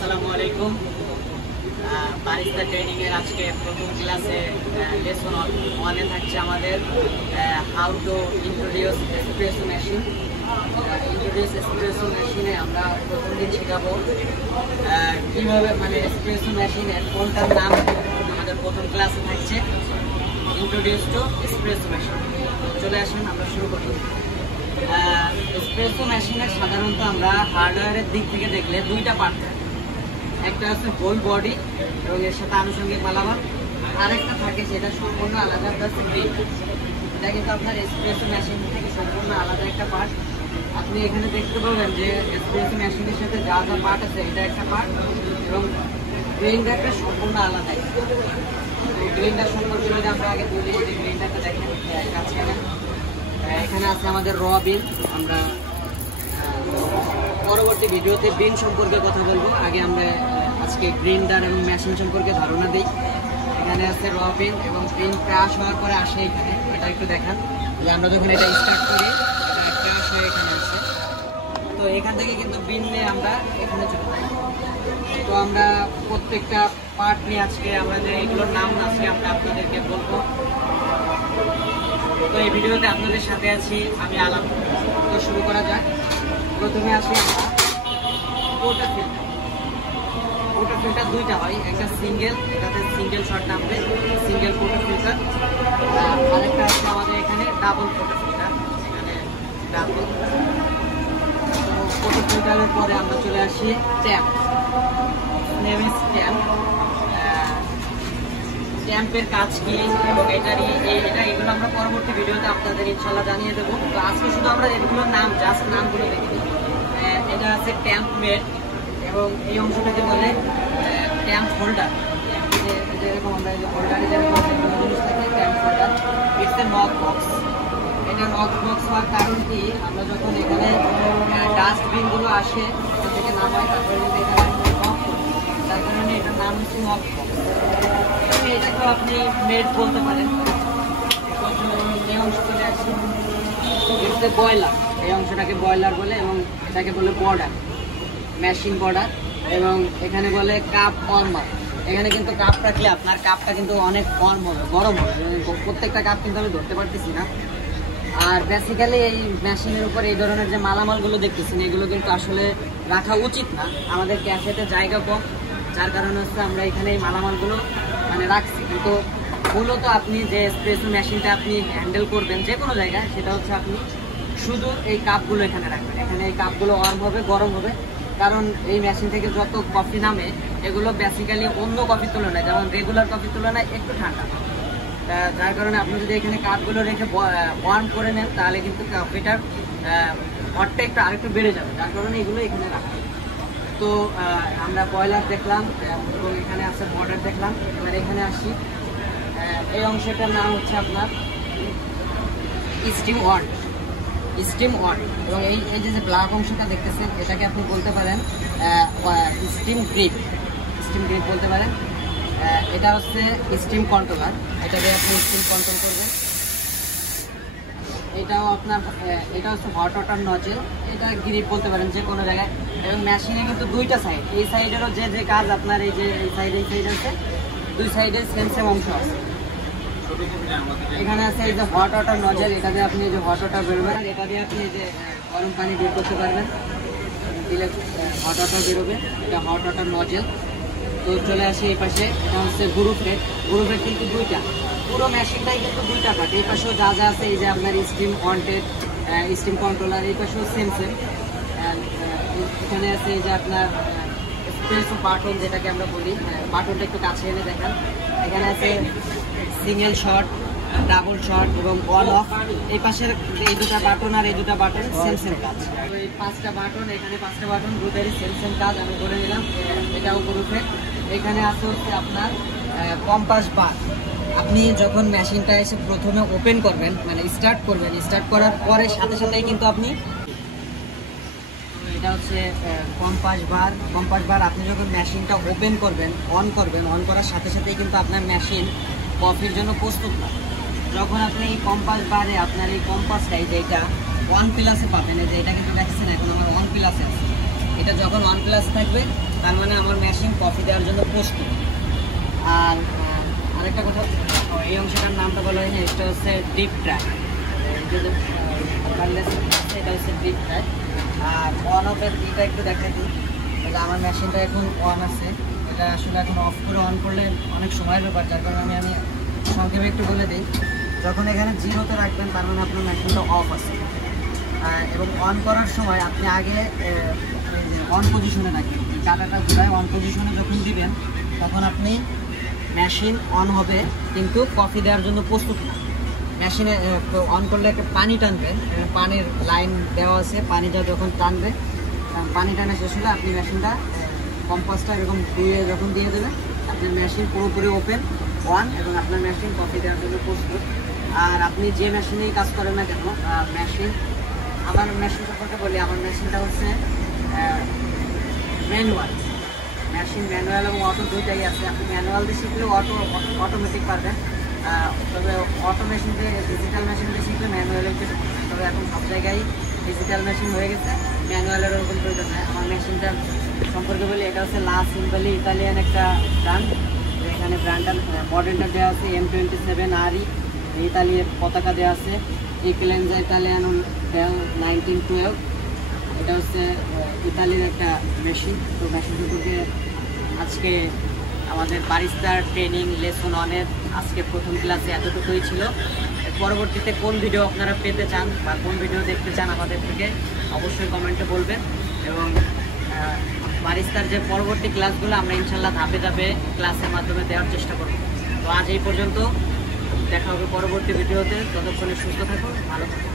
আসসালামু আলাইকুম। Barista training এর আজকে প্রথম ক্লাসে লেসন 1 থাকছে আমাদের how to introduce espresso machine. Introduce espresso মেশিনে আমরা প্রথম দিন শেখাবো কীভাবে মানে এসপ্রেসো মেশিনের কোনটার নাম আমাদের প্রথম ক্লাসে থাকছে ইন্ট্রোডিউস টু এসপ্রেসো মেশিন। চলে আসেন আমরা শুরু করি। এসপ্রেসো মেশিনের সাধারণত আমরা হার্ডওয়্যারের দিক থেকে দেখলে দুইটা পার্ট থাকে, একটা হচ্ছে হোল বডি এবং এর সাথে আনুষঙ্গিক মালামাল, আরেকটা থাকে সেটা সম্পূর্ণ আলাদা, একটা হচ্ছে গ্রিড। এটা কিন্তু আপনার এসপ্রেসো মেশিন থেকে সম্পূর্ণ আলাদা একটা পার্ট। আপনি এখানে দেখতে পাবেন যে এসপ্রেসো মেশিনের সাথে যা যা পার্ট আছে এটা একটা পার্ট এবং গ্রাইন্ডারটা সম্পূর্ণ আলাদা। গ্রাইন্ডার সম্পর্কে যদি আমরা আগে বলি, যে গ্রাইন্ডারটা দেখেন কাছে এখানে আছে আমাদের র বিন। আমরা পরবর্তী ভিডিওতে বিন সম্পর্কে কথা বলবো, আগে আমরা আজকে গ্রাইন্ডার এবং মেশিন সম্পর্কে ধারণা দিই। এখানে আছে র বিন এবং বিন ক্রাশ হওয়ার পরে আসে এখানে, এটা একটু দেখান যে আমরা যখন এটা স্টার্ট করি এটা ক্রাশ হয়ে এখানে আসে। তো এখান থেকে কিন্তু বিন নিয়ে আমরা এখানে চলে যাই। তো আমরা প্রত্যেকটা পার্ট নিয়ে আজকে আমরা যে এগুলোর নাম আছে আমরা আপনাদেরকে বলবো। তো এই ভিডিওতে আপনাদের সাথে আছি আমি আলাপ। তো শুরু করা যাক। প্রথমে আসি আমরা ওটা ফিল্টার। ওটা ফিল্টার দুইটা হয়, একটা সিঙ্গেল, এটাতে সিঙ্গেল শট নামবে সিঙ্গেল ফোটো ফিল্টার, আরেকটা আছে আমাদের এখানে ডাবল ফোটো ফিল্টার। এখানে ডাবল ফোটো ফিল্টারের পরে আমরা চলে আসি ট্যাম্প। Name is tamp. ট্যাম্পের কাজ কি এবং এগুলো আমরা পরবর্তী ভিডিওতে আপনাদের ইনশাল্লাহ জানিয়ে দেবো। তো আজকে শুধু আমরা এগুলোর নাম জাস্ট নামগুলো দেখি। এটা আছে ট্যাম্প মেট এবং এই অংশটাকে বলে ট্যাম্প হোল্ডার। যেরকম আমরা হোল্ডারে যেরকম জিনিস থাকে temp holder. It's a knock box. এটা নক বক্স হওয়ার কারণ কি, আমরা যখন এখানে ডাস্টবিনগুলো আসে এখান থেকে নামাই তারপরে কিন্তু এখানে নক করি, তার কারণে এটার নাম হচ্ছে নক বক্স। এটাকেও আপনি মেট বলতে পারেন। এই অংশ চলে আসছে বয়লার। এই অংশটাকে বয়লার বলে এবং এটাকে বলে বর্ডার, মেশিন বর্ডার। এবং এখানে বলে কাপ ওয়ার্মার। এখানে কিন্তু কাপ রাখলে আপনার কাপটা কিন্তু অনেক ওয়ার্ম হবে, গরম হবে। প্রত্যেকটা কাপ কিন্তু আমি ধরতে পারতেছি না। আর বেসিক্যালি এই মেশিনের উপর এই ধরনের যে মালামালগুলো দেখতেছেন এগুলো কিন্তু আসলে রাখা উচিত না। আমাদের ক্যাফেতে জায়গা কম, যার কারণে হচ্ছে আমরা এখানে এই মালামালগুলো মানে রাখছি। কিন্তু মূলত আপনি যে এসপ্রেসো মেশিনটা আপনি হ্যান্ডেল করবেন যে কোনো জায়গায়, সেটা হচ্ছে আপনি শুধু এই কাপগুলো এখানে রাখবেন। এখানে এই কাপগুলো ওয়ার্ম হবে, গরম হবে, কারণ এই মেশিন থেকে যত কফি নামে এগুলো বেসিক্যালি অন্য কফির তুলনায়, যেমন রেগুলার কফির তুলনায় একটু ঠান্ডা। যার কারণে আপনি যদি এখানে কাপগুলো রেখে ওয়ার্ম করে নেন তাহলে কিন্তু কফিটার হটটা একটু আরেকটু বেড়ে যাবে, যার কারণে এগুলো এখানে রাখা। তো আমরা বয়লার দেখলাম এবং এখানে আছে বর্ডার দেখলাম। এবার এখানে আসি, এই অংশটার নাম হচ্ছে আপনার স্টিম ওয়ার্ড। স্টিম ওয়ার্ড এবং এই যে ব্ল্যাক অংশটা দেখতেছেন এটাকে আপনি বলতে পারেন স্টিম গ্রিপ। স্টিম গ্রিপ বলতে পারেন। এটা হচ্ছে স্টিম কন্ট্রোলার, এটাকে আপনি স্টিম কন্ট্রোল করবেন। এটাও আপনার এটা হচ্ছে হট ওয়াটার নজেল, এটা গ্রিপ বলতে পারেন যে কোনো জায়গায়। এবং মেশিনে কিন্তু দুইটা সাইড, এই সাইডেরও যে যে কাজ আপনার এই যে এই সাইড আছে, দুই সাইডে সেম অংশ আছে। এখানে আছে এই যে হট ওয়াটার নজেল, এটা দিয়ে আপনি এই যে হট ওয়াটার বেরোবেন, এটা দিয়ে আপনি এই যে গরম পানি বের করতে পারবেন, দিলে হট ওয়াটার বেরোবে। এটা হট ওয়াটার নজেল। তো চলে আসি এই পাশে, এটা হচ্ছে গুরু প্লেট। গুরু প্লেট কিন্তু দুইটা, পুরো মেশিনটাই কিন্তু দুইটা পার্ট। এই পাশেও যা যা আছে এই যে আপনার স্টিম ওয়ান্টেড, স্টিম কন্ট্রোলার, এই পাশেও সেম। এখানে আছে এই যে আপনার এসপ্রেসো বাটন, যেটাকে আমরা বলি। বাটনটা একটু কাছে এনে দেখান। এখানে আছে সিঙ্গেল শট, ডাবল শট এবং অন অফ। এই পাশের এই দুটা বাটন আর এই দুটা বাটন সেম কাজ। তো এই পাঁচটা বাটন, এখানে পাঁচটা বাটন, দুটারই সেম কাজ আমি করে নিলাম। এটাও গ্রুপে। এখানে আছে হচ্ছে আপনার কম্পাস বার। আপনি যখন মেশিনটা এসে প্রথমে ওপেন করবেন মানে স্টার্ট করবেন, স্টার্ট করার পরে সাথে সাথেই কিন্তু আপনি, এটা হচ্ছে কম্পাস বার। কম্পাস বার আপনি যখন মেশিনটা ওপেন করবেন, অন করার সাথে সাথেই কিন্তু আপনার মেশিন কফির জন্য প্রস্তুত না। যখন আপনি এই কম্পাস বারে আপনার এই কম্পাসটা, এই যে এটা 1 প্লাসে পাবেন, এই যে এটা কিন্তু দেখছেন এখন আমার 1 প্লাসে আছে। এটা এটা যখন অন ক্লাস থাকবে তার মানে আমার মেশিন কফি দেওয়ার জন্য প্রস্তুত। আর আরেকটা কথা, এই অংশটার নামটা বলা হয় না, এটা হচ্ছে ডিপ ট্র্যাক। এটা হচ্ছে ডিপ ট্র্যাক। আর অন অফের এটা একটু দেখাই দিই। এটা আমার মেশিনটা এখন অন আছে, এটা আসলে এখন অফ করে অন করলে অনেক সময়ের ব্যাপার, যার কারণে আমি সংক্ষেপে একটু বলে দিই। যখন এখানে জিরোতে রাখবেন তার মানে আপনার মেশিনটা অফ আছে। এবং অন করার সময় আপনি আগে অন পজিশনে রাখবেন, চাকাটা ঘুরায় অন পজিশনে যখন দিবেন তখন আপনি মেশিন অন হবে কিন্তু কফি দেওয়ার জন্য প্রস্তুত না। মেশিনে অন করলে একটা পানি টানবেন, পানির লাইন দেওয়া আছে, পানিটা যখন টানবে, পানি টানা শেষ হলে আপনি মেশিনটা কম্পাসটা এরকম যখন দিয়ে দেবেন আপনার মেশিন পুরোপুরি ওপেন অন এবং আপনার মেশিন কফি দেওয়ার জন্য প্রস্তুত। আর আপনি যে মেশিনেই কাজ করেন না কেন, আমার মেশিন সম্পর্কে বলি, আমার মেশিনটা হচ্ছে ম্যানুয়াল মেশিন। ম্যানুয়াল এবং অটো দুইটাই আছে। আপনি ম্যানুয়াল দিয়ে শিখলেও অটোমেটিক পারবেন, তবে অটো মেশিন দিয়ে ডিজিটাল মেশিন দিয়ে শিখলে ম্যানুয়ালের কিছু, তবে এখন সব জায়গায় ডিজিটাল মেশিন হয়ে গেছে, ম্যানুয়ালের ওরকম প্রয়োজন হয়। আমার মেশিনটার সম্পর্কে বলি, এটা হচ্ছে লা সিম্বলি ইতালিয়ান একটা ব্র্যান্ড। এখানে ব্র্যান্ডটা মডেলটা দেওয়া আছে M27RE, ইতালির পতাকা দেওয়া আছে। এক্সেলেন্সা ইতালিয়ান 1912, এটা হচ্ছে ইতালির একটা মেশিন। তো মেশিন সম্পর্কে আজকে আমাদের বারিস্তার ট্রেনিং লেসন অনের আজকে প্রথম ক্লাসে এতটুকুই ছিল। পরবর্তীতে কোন ভিডিও আপনারা পেতে চান বা কোন ভিডিও দেখতে চান আমাদের থেকে অবশ্যই কমেন্টে বলবেন। এবং বারিস্তার যে পরবর্তী ক্লাসগুলো আমরা ইনশাল্লাহ ধাপে ধাপে ক্লাসের মাধ্যমে দেওয়ার চেষ্টা করব। তো আজ এই পর্যন্ত, দেখা হবে পরবর্তী ভিডিওতে। ততক্ষণে সুস্থ থাকুন, ভালো থাকুন।